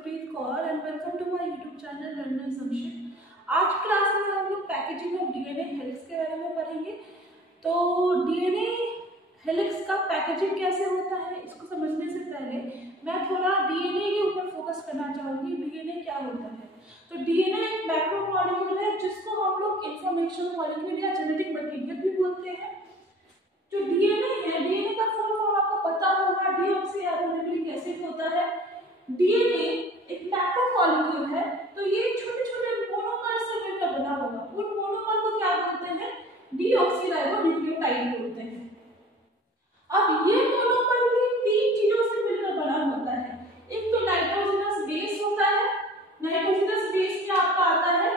Gurpreet Kaur and welcome to my YouTube channel learner Sankshipt. आज class में हम लोग पैकेजिंग ऑफ डीएनए हेलिक्स के बारे में पढ़ेंगे। तो डीएनए हेलिक्स का पैकेजिंग कैसे होता है इसको समझने से पहले मैं थोड़ा डीएनए के ऊपर फोकस करना चाहूँगी। डीएनए क्या होता है? तो डीएनए एक मैक्रोमोलेक्यूल है जिसको हम लोग इंफॉर्मेशन मॉलिक्यूल या जेनेटिक मटेरियल भी बोलते हैं। जो डीएनए है, डीएनए का फुल फॉर्म आपको पता होगा, डीऑक्सीराइबोन्यूक्लिक एसिड होता है। डीएनए एक मैक्रोमोलेक्यूल है, तो ये छोटे छोटे मोनोमर से मिलकर बना होगा। उन मोनोमर को क्या बोलते हैं? डीऑक्सीराइबोन्यूक्लियोटाइड बोलते हैं। अब ये मोनोमर भी तीन चीजों से मिलकर बना होता है। एक तो नाइट्रोजनस बेस होता है। नाइट्रोजनस बेस में आपका आता है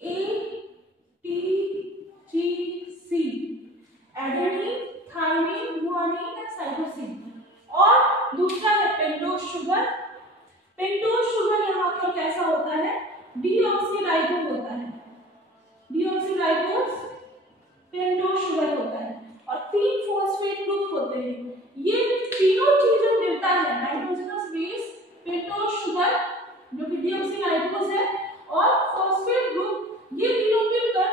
ATGC, adenine, thymine, guanine and cytosine. और दूसरा है पेंटोज शुगर। पेंटोज शुगर यहाँ पर कैसा होता है? डीऑक्सीराइबो होता है। डीऑक्सीराइबोस पेंटोज शुगर होता है और तीन फॉस्फेट ग्रुप होते हैं। ये तीनों चीजें मिलता है, नाइट्रोजनस बेस, पेंटोज शुगर जो कि डीऑक्सीराइबोस है और फॉस्फेट ग्रुप, ये तीनों मिलकर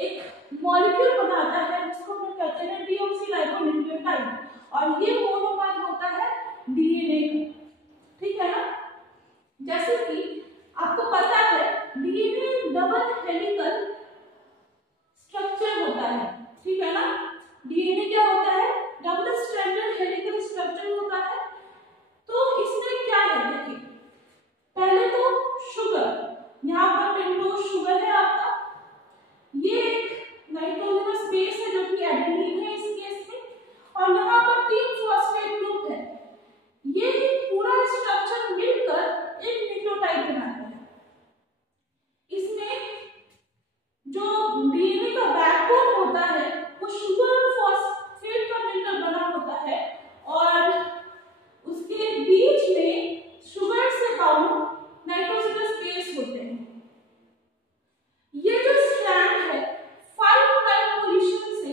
एक मॉलिक्यूल बनाता है जिसको हम कहते हैं डीऑक्सीराइबोन्यूक्लियोटाइड। और ये मोनोमर होता है डीएनए का। ठीक है ना? जैसे कि आपको पता है डीएनए डबल हेलिकल स्ट्रक्चर होता है। ठीक है ना? डीएनए क्या होता है? डबल स्ट्रैंडेड हेलिकल स्ट्रक्चर होता है। तो इसमें क्या है देखिए, पहले तो शुगर, यहाँ पर पेंटोज शुगर है आपका, ये एक नाइट्रोजनस बेस है जो कि एडेनिन है इस केस में, और यहाँ पर तीन फॉस्फेट ग्रुप है। ये पूरा स्ट्रक्चर मिलकर एक न्यूक्लियोटाइड बनाता है। इसमें जो डीएनए का बैकबोन होता है वो शुगर और फॉस्फेट का मिलकर बना होता है और उसके बीच में शुगर से बाउंड नाइट्रोजनस बेस होते हैं। ये जो स्ट्रैंड है 5 प्राइम पोजीशन से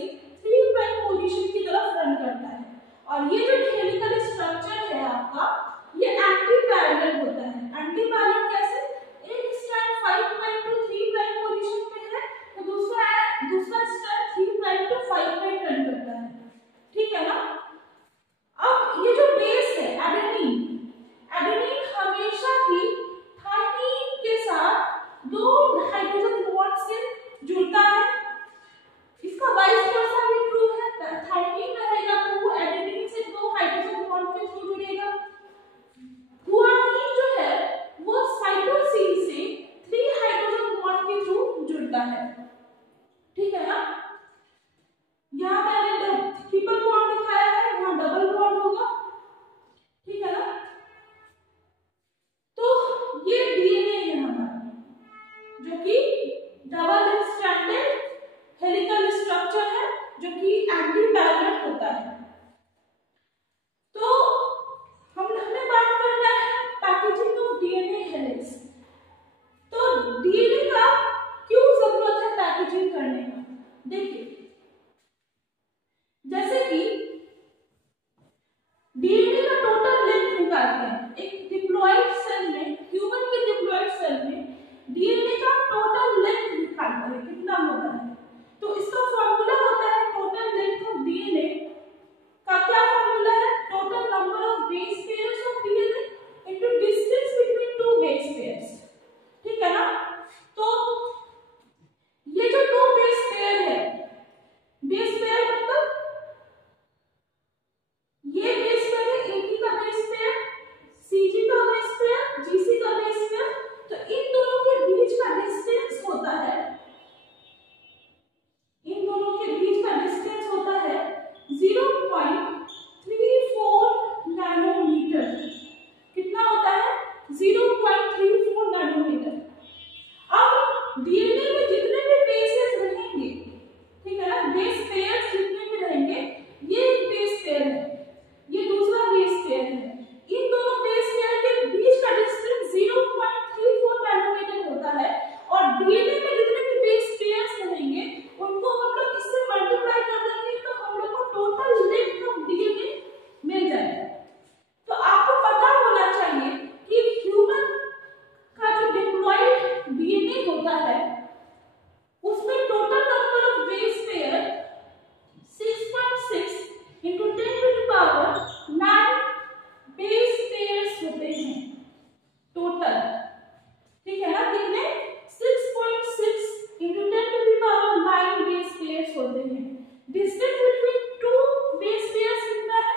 distance between two base pairs कितना है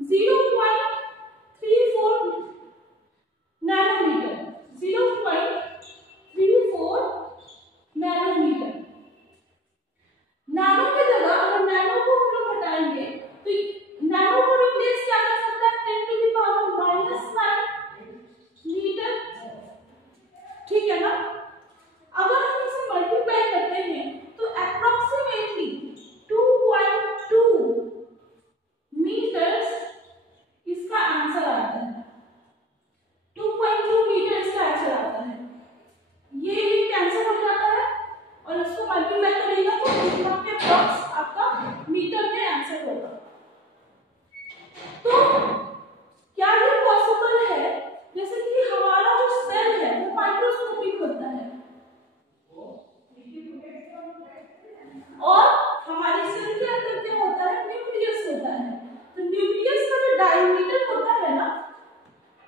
0.34 नैनोमीटर 0.34 नैनोमीटर। नैनो की जगह अगर नैनो को हम लोग हटाएंगे तो नैनो को रिप्लेस क्या कर सकता है 10 टू द पावर -9 मीटर। ठीक है ना। अगर हम इसे मल्टीप्लाई करते हैं तो अप्रोक्सीमेटली 2.2 मीटर्स इसका आंसर आता है। 2.2 मीटर इसका आंसर आता है। ये कैंसिल हो जाता है और इसको मल्टीप्लाई करेगा तो इतना के अप्रॉक्स आपका मीटर में आंसर होगा। तो क्या ये पॉसिबल है जैसे कि हमारा जो सेल है वो माइक्रोस्कोपिक होता है और हमारे सेल के अंदर क्या होता है न्यूक्लियस होता है। तो न्यूक्लियस का जो डायमीटर होता है ना,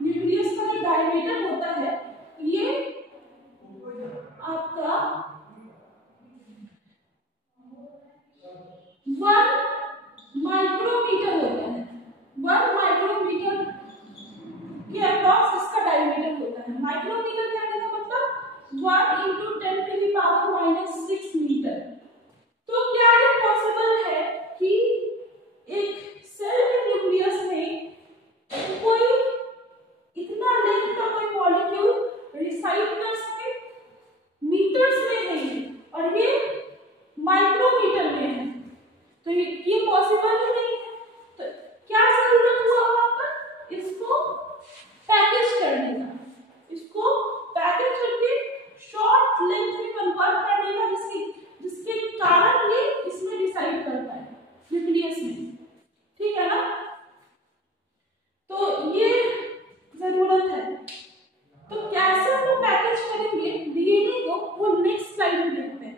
न्यूक्लियस का जो डायमीटर होता है ये आपका 1 माइक्रोमीटर होता है। 1 माइक्रोमीटर के अप्रॉक्स इसका डायमीटर होता है। माइक्रोमीटर कहने का मतलब 1 × 10⁻⁻6 मीटर। तो क्या ये पॉसिबल है कि एक सेल के न्यूक्लियस में कोई इतना लेंथ का कोई मॉलिक्यूल रिसाइड कर सके? मीटर्स में है और ये माइक्रोमीटर में है, तो ये पॉसिबल ही नहीं है। तो क्या जरूरत हुआ वहां पर इसको पैकेज करने का, इसको पैकेज करके शॉर्ट लेंथ में कन्वर्ट करने का जिसके कारण ये इसमें डिसाइड कर पाए न्यूक्लियस में। ठीक है ना। तो ये जरूरत है। तो कैसे हम पैकेज करेंगे डीएनए को वो नेक्स्ट स्लाइड में देखते हैं।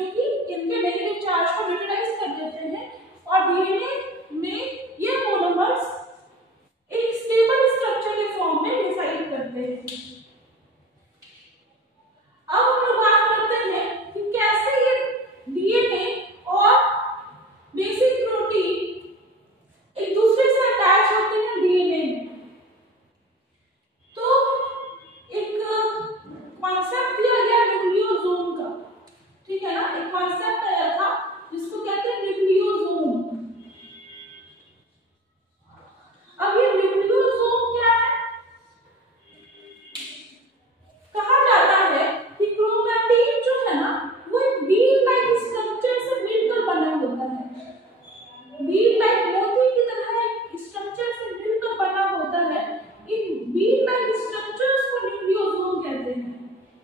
जो कि इनके नेगेटिव चार्ज को न्यूट्रलाइज कर देते हैं और डीएनए में ये मोनोमर्स एक स्टेबल स्ट्रक्चर के फॉर्म में डिसाइड करते हैं। अब हम लोग बात करते हैं कि कैसे ये डीएनए और बेसिक प्रोटीन एक दूसरे से अटैच होते हैं डीएनए में। तो एक कॉन्सेप्ट दिया गया न्यूक्लियोसोम का, ठीक है ना, एक कॉन्सेप्ट आया था जिसको कहते हैं न्यूक्लियोसोम। अब ये न्यूक्लियोसोम क्या है? कहा जाता है कि क्रोमैटिन जो है ना वो एक बीड लाइक स्ट्रक्चर से मिलकर बना होता है। बीड लाइक मोती की तरह एक स्ट्रक्चर से मिलकर बना होता है। इन बीड लाइक स्ट्रक्चर्स को न्यूक्लियोसोम कहते हैं।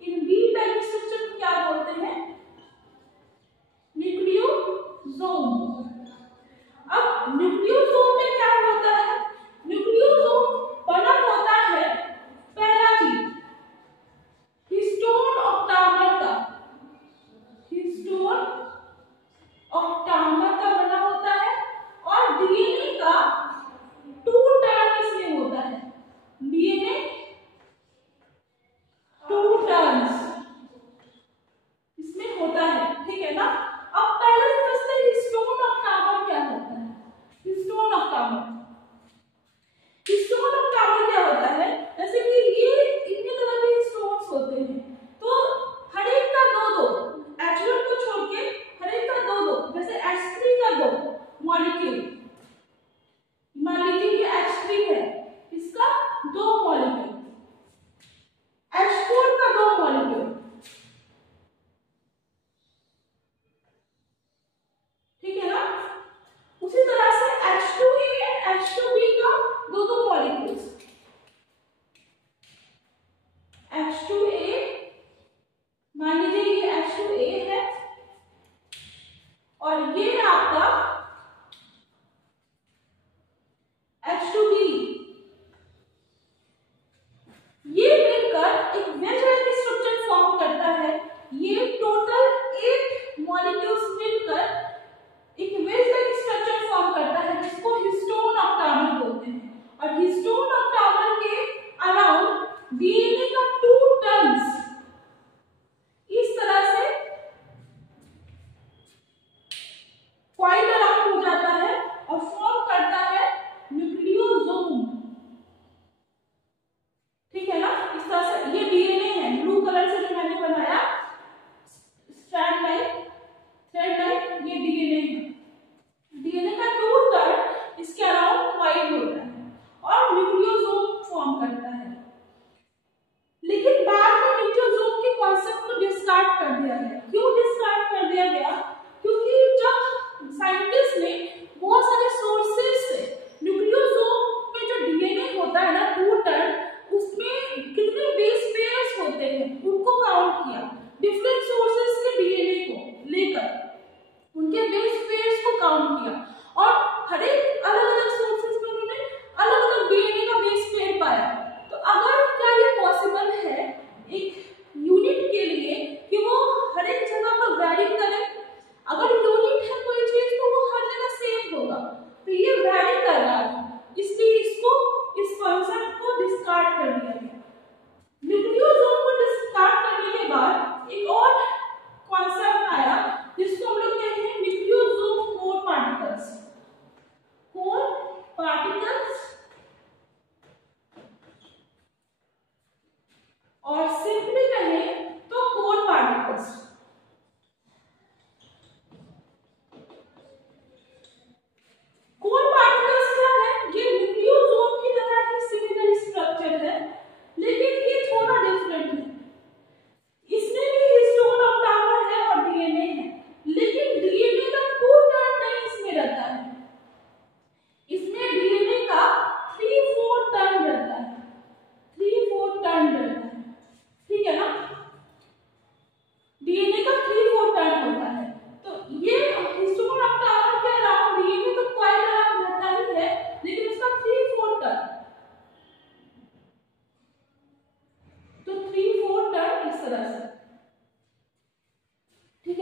इन बीड लाइक स्ट्रक्चर को क्या बोलते हैं? न्यूक्लियोसोम। अब न्यूक्लियोसोम में क्या होता है? न्यूक्लियोसोम बना होता है पहला चीज हिस्टोन ऑक्टामर का। हिस्टोन ऑक्टामर का बना होता है और डीएनए का 2 टर्न इसमें होता है। डीएनए 2 टर्न्स इसमें होता है, ठीक है ना। अब पहले समझते हैं हिस्टोन ऑक्टामर क्या होता है। हिस्टोन ऑक्टामर क्या होता है? जैसे कि ये इतने तरह के हिस्टोन्स होते हैं, तो हर एक का दो H1 को छोड़ के हर एक का दो जैसे H3 का 2 मॉलिक्यूल, मान लीजिए ये H3 है, इसका 2 मॉलिक्यूल, H4 का 2 मॉलिक्यूल, ठीक है ना। उसी तरह से H2A और H2B का 2 मॉलिक्यूल्स, H2A, मान लीजिए ये H2A है और ये आपका H2B, ये मिलकर एक वेज लाइक स्ट्रक्चर फॉर्म करता है। ये टोटल 8 मॉलिक्यूल्स मिलकर एक वेज लाइक स्ट्रक्चर फॉर्म करता है जिसको हिस्टोन ऑक्टामर बोलते हैं। और हिस्टोन ऑक्टामर के अराउंड डीएनए का 2 टर्न्स इस तरह से कॉइल अराउंड हो जाता है और फॉर्म करता है न्यूक्लियोसोम, ठीक है ना। इस तरह से ये डीएनए है, ब्लू कलर से जो मैंने बनाया स्ट्रैंड लाइक थ्रेड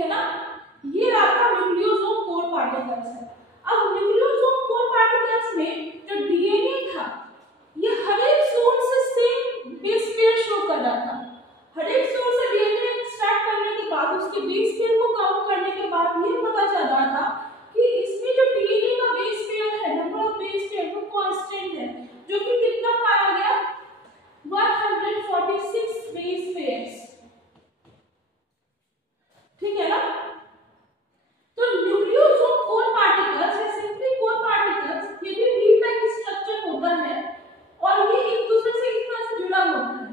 है ना। ये आपका न्यूक्लियोसोम कोर पार्टिकल्स है। अब न्यूक्लियोसोम कोर पार्टिकल्स में जो डीएनए था, ये हर एक सोर्स से सेम बेस पेयर शो कर रहा था। हर एक सोर्स से डीएनए एक्सट्रैक्ट करने के बाद उसके बेस पेयर को काउंट करने के बाद ये पता चल रहा था कि इसमें जो डीएनए का बेस पेयर है, नंबर ऑफ बेस पेयर वो कांस्टेंट है, जो कि कितना पाया गया, 146 बेस पेयर्स। ठीक है ना। तो न्यूक्लियोसोम कोर पार्टिकल्स या सिंपली कोर पार्टिकल्स, ये भी वी टाइप स्ट्रक्चर होता है और ये एक दूसरे से इस तरह से जुड़ा होता है।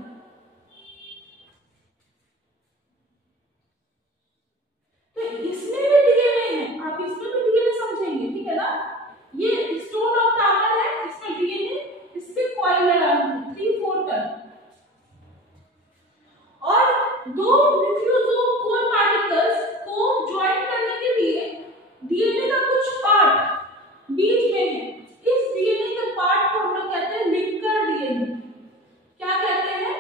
तो इसमें भी डीएनए है, आप इसमें भी डीएनए समझेंगे। ठीक है ना। ये स्टोन ऑफ टावर है, इसमें डीएनए, इससे कॉइल लगा है 3-4 टर्न। और दो न्यूक्लियोसोम कोर पार्टिकल्स को ज्वाइन करने के लिए डीएनए का कुछ पार्ट बीच में है। इस डीएनए के पार्ट को हम लोग कहते हैं लिंकर डीएनए। क्या कहते हैं?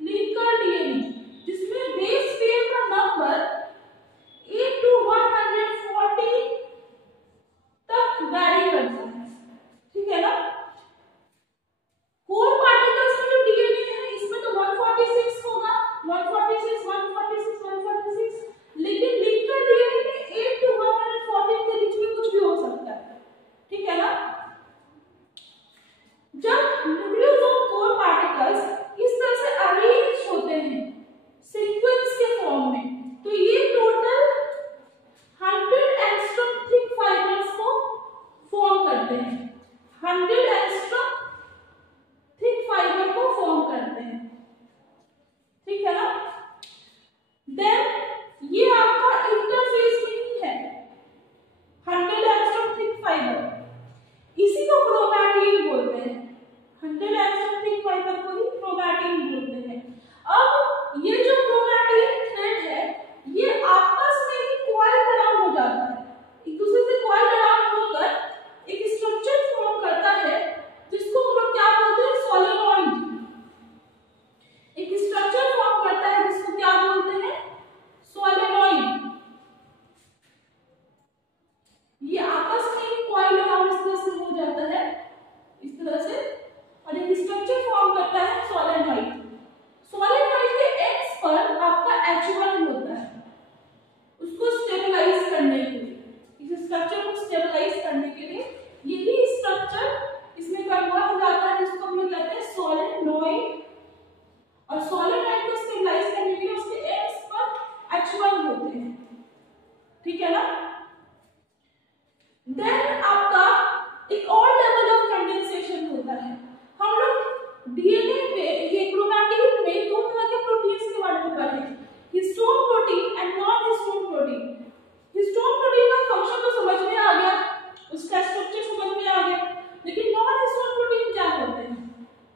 लिंकर डीएनए, जिसमें बेस पेयर का नंबर 8 to 140 तक वैरी करता है। ठीक है ना। कोर पार्टिकल्स में जो डीएनए है, इसमें तो 146 होगा, 146, 146, 146, लेकिन लिंकर डीएनए में 8 to 140 के बीच में कुछ भी हो सकता है। ठीक है ना। जब न्यूक्लियोसोम कोर पार्टिकल्स इस तरह से अरेंज होते हैं सीक्वेंस के फॉर्म में, तो ये टोटल 100 एंगस्ट्रॉम थिक फाइबर्स को फॉर्म करते हैं। 100 एंगस्ट्रॉम थिक फाइबर को फॉर्म करते हैं। ठीक है ना। देन ये आपका इंटरफेस में ही है 100 एंगस्ट्रॉम थिक फाइबर, इसी को क्रोमैटिन बोलते हैं। 100 एंगस्ट्रॉम थिक फाइबर को ही क्रोमैटिन बोलते हैं। अब ये जो क्रोमैटिन थ्रेड है, ये आपस में ही कॉइल अराउंड हो जाता है, एक दूसरे से कॉइल अराउंड होकर एक स्ट्रक्चर फॉर्म करता है, जिसको हम लोग क्या बोलते हैं, सोलेनॉइड। एक स्ट्रक्चर फॉर्म करता है जिसको क्या बोलते हैं, सोलेनॉइड। ये आपस में ही कॉइल अराउंड इस तरह से हो जाता है, इस तरह से, और एक स्ट्रक्चर फॉर्म करता है सोलेनॉइड। सोलेनॉइड के एक्स पर आपका H1 होता है, उसको स्टेबलाइज करने के लिए, इस स्ट्रक्चर को स्टेबलाइज करने के लिए यही स्ट्रक्चर इसमें कन्वर्ट हो जाता है, जिसको हम लोग कहते हैं सोलेनॉइड। और सोलेनॉइड को स्टेबलाइज करने के लिए उसके एक्स पर H1 होते हैं। ठीक है ना। देन आपका एक और लेवल ऑफ कंडेंसेशन होता है। हम लोग डीएनए में, ये क्रोमैटिन में दो तरह के प्रोटीन्स के बारे में पढ़े, histone protein and non histone protein. Histone protein का फंक्शन तो समझ में आ गया, उसका स्ट्रक्चर समझ में आ गया, लेकिन नॉन हिस्टोन प्रोटीन क्या होते हैं,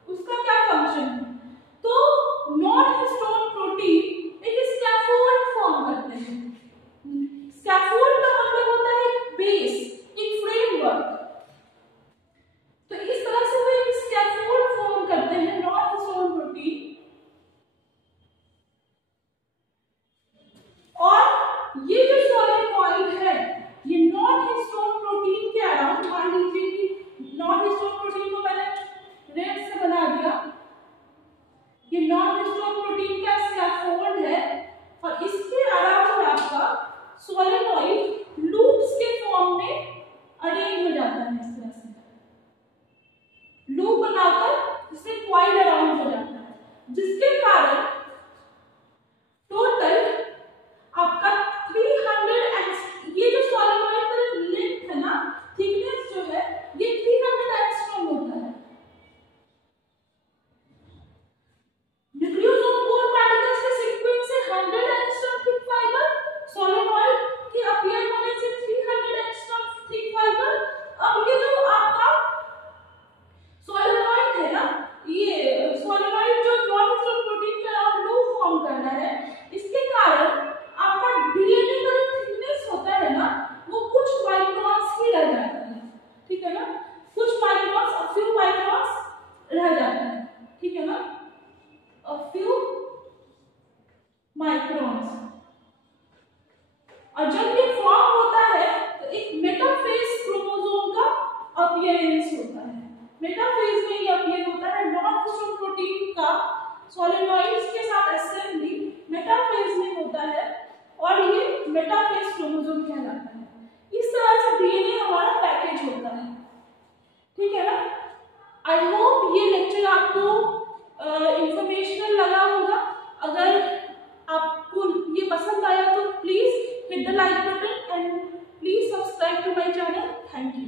उसका क्या फंक्शन है? तो नॉन हिस्टोन प्रोटीन एक स्कैफोल्ड फॉर्म करते हैं। स्कैफोल्ड का मतलब होता है एक बेस, एक फ्रेमवर्क। तो इस तरह से वो एक स्कैफोल्ड फॉर्म करते हैं नॉन हिस्टोन प्रोटीन। और ये जो सोलेनॉइड है, ये नॉन हिस्टोन प्रोटीन के अराउंड, मान लीजिए कि नॉन हिस्टोन प्रोटीन को मैंने रेड से बना दिया, ये नॉन हिस्टोन प्रोटीन का स्कैफोल्ड है, और इसके अराउंड आपका सोलेनॉइड लूप्स के फॉर्म में अरेंज हो जाता है, इस तरह से लूप बनाकर इससे कॉइल अराउंड हो जाता है, जिसके कारण टोटल आपका 300 ये लेक्चर आपको इंफॉर्मेशनल लगा होगा। अगर आपको ये पसंद आया तो please hit the like button and please subscribe to my channel. Thank you.